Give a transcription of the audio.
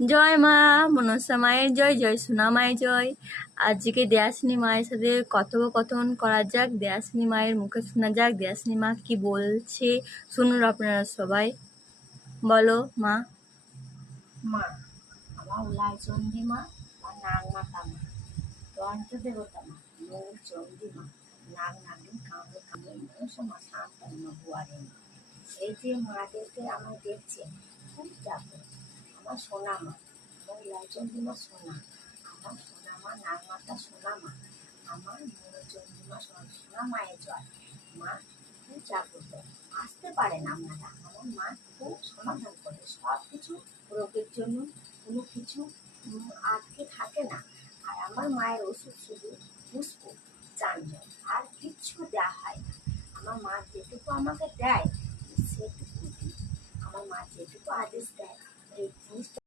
জয় মা মনসা মায়ের জয়, জয় সোনা মায়ের জয়। আজকে দেয়াসিনী মায়ের সাথে কথোপকথন করা যাক, দেয়াসিনী মায়ের মুখে শোনা যাক দেয়াসিনী মা কি বলছে। শুনুন আপনারা সবাই। বলো মা। মা আমার লাইচন্ডী মা, আমার নাগমাতা মা, দন্তদেবতা মা, মূল চণ্ডী মা, নাগ নাগিন কামড়ে কামড়ে মনসা মা, শান্তানী মা, বুয়ারি মা। এই যে মাদেরকে আমার দেখছেন খুব জাগ্রত। আমার সোনা মা, আমার লাইচন্ডী মা সোনা, আমার সোনা মা নাগমাতা সোনা মা, আমার মূল চণ্ডী মা সোনা মায়ের জয়। মা খুব জাগ্রত, আসতে পারেন আপনারা। আমার মা খুব সমাধান করে সব কিছু, রোগের জন্য কোনো কিছু আটকে থাকে না। আর আমার মায়ের ওষুধ